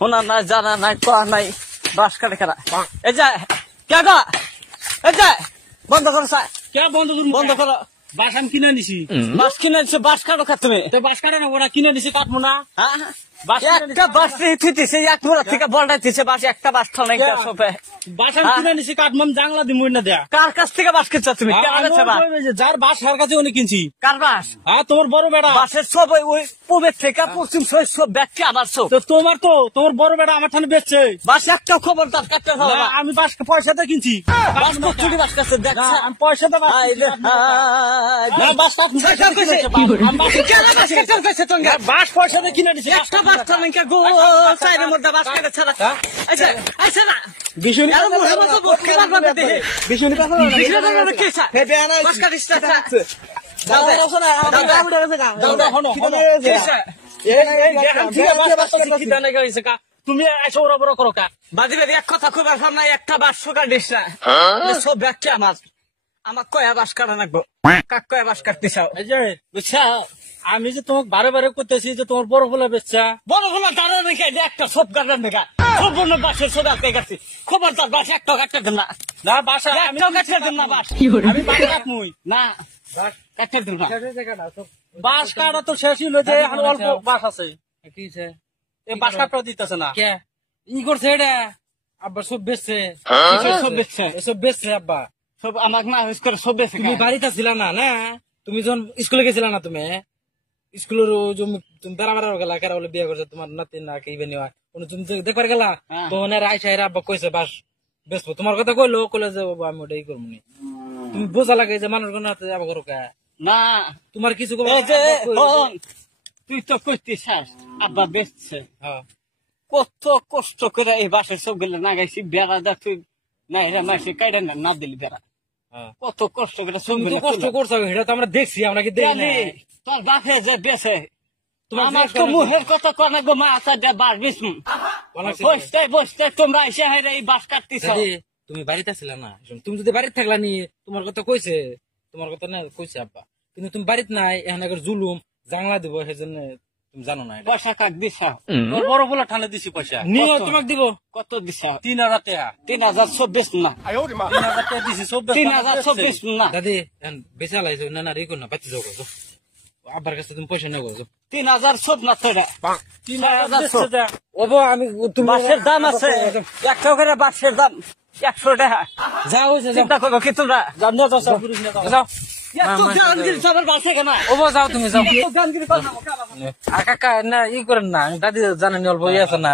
শোনা নাই জানা নাই কোয়া নাই বাস কাটে খেলা এই যে কে গো এই যে বন্ধ করো স্যার কে বন্ধ করুন বন্ধ করো বাস আমি কিনে নিছি বাস কিনে দিচ্ছে বাস কাটো খা তুমি তো বাস কাটে না ওরা কিনে নিছি কাটবো না হ্যাঁ বাস একটা বাস থুইতেছে এক মোড়া থেকে বলটাইতেছে বাস একটা বাস ঠনে সবে বাস আমি কিনে নিছি কাটমম জাংলা দিমু না দেয়া কার কাছ থেকে বাস কিনছো তুমি কে আনেছে বাস যার বাস হার কাছে উনি কিনছি কার বাস হ্যাঁ তোমার বড় বেড়া বাসের সব ওই পূবের থেকে পশ্চিম সব ব্যাগকে আমার সব তো তোমার বড় বেড়া আমার ঠানে বেচছে বাস একটা খবরদার কাটতে হবে না, আমি বাস পয়সাতে কিনছি বাস কচুরি বাস কাছে না, দেখছ আমি পয়সাতে বাস কিনছি। না, বাস বাস পয়সাতে কিনে নিছি একটা বাস ঠনে গো সাইডের মধ্যে বাস কেটে ছাড়া আচ্ছা আচ্ছা না বিশুনি এর মুখে মতো বকে লাগবে দেখে বিশুনি কথা বিশুনি কে স্যার হে বেয়ানা বাস কাটিস না দাদা রসনা দাদা হনো তুমি এসে ওরা বড় করো কা বাদি বাদি এক কথা খুব আসলাম না একটা বাস সকাল দিস না সব ব্যাগকে আমার কয়া বাস কাটা নাকবো কাক কয়া বাস কাটতে চাও এই যে বুঝছা আমি যে তোমাকে বারে বারে করতেছি যে তোমার বড় ফুলা বেচছা বড় বড় দাঁড়া রেখে একটা সব গার্ডেন দেখা সব বন্য বাসের সব আপনি গেছি খবর তার বাস একটা কাটতে দেন না না বাসা আমি একটাও কাটতে দেন না বাস আমি বাস কাটমুই না কাটতে দেন না বাস কাটা তো শেষই লইতে এখন অল্প বাস আছে এই বাস কাটা দিতেছে না কে ই করছে এটা আব্বা সব বেচছে সব বেচছে সব বেচছে আব্বা সব আমাকে না হুইস করে সব বেচছে তুমি বাড়িতে ছিলা না না তুমি যখন স্কুলে গেছিলা না তুমি স্কুলের তুমি বেড়া গেলা কারা বলে বিয়ে করছে তোমার নাতি না কি বেনি হয় তুমি দেখবার গেলা তখন আইসা আব্বা কইছে বাস বেচবো তোমার কথা কইলে যে বাবা আমি ওটাই করবো নি তুমি বোঝা লাগে যে মানুষ কোন আবার করো কা না তোমার কিছু এই যে বোন, তুই তো কইতিস আব্বা বেচছে হ্যাঁ কত কষ্ট করে এই বাসের সব গেলে না গাইছি বেড়া দা তুই না এরা মাসি কাইডা না দিলি বেড়া হ্যাঁ কত কষ্ট করে সব তুমি তো কষ্ট করছো এটা তো আমরা দেখছি আমরা কি দেখি না তোর বাপে যে বেছে তোমার আমার তো মুহের কত কনে গো মা আসা দে বাস বিষ্ণু বসতে বসতে তোমরা এসে হাইরে এই বাস কাটতিছ তুমি বাড়িতে ছিল না তুমি যদি বাড়িতে থাকলা নি তোমার কথা কইছে তোমার কথা না কইছে আব্বা কিন্তু তুমি বাড়িতে নাই এখন একবার জুলুম জাংলা দিব সেজন্য তুমি জানো না পয়সা কাক দিছ তোর বড় ফুলা ঠানে দিছি পয়সা নিও তোমাকে দিব কত দিছ 3000 টাকা 3024 না 3000 টাকা দিছি 3024 না দাদি এখন বেচা লাইছো না না রেকো না বাচ্চা যাও গো আব্বার কাছে তুমি পয়সা নেও গো 3000 না তোরা 3000 ওবো আমি তুমি বাসের দাম আছে একটা করে বাসের দাম 100 টাকা যাও হইছে যাও চিন্তা করো কি তোমরা জানো তো সব পুরুষ না যাও এত গানগিরি সবার বাসে কেন ওবো যাও তুমি যাও এত গানগিরি কথা কাকা না ই করেন না দাদি জানেন অল্প ই আছে না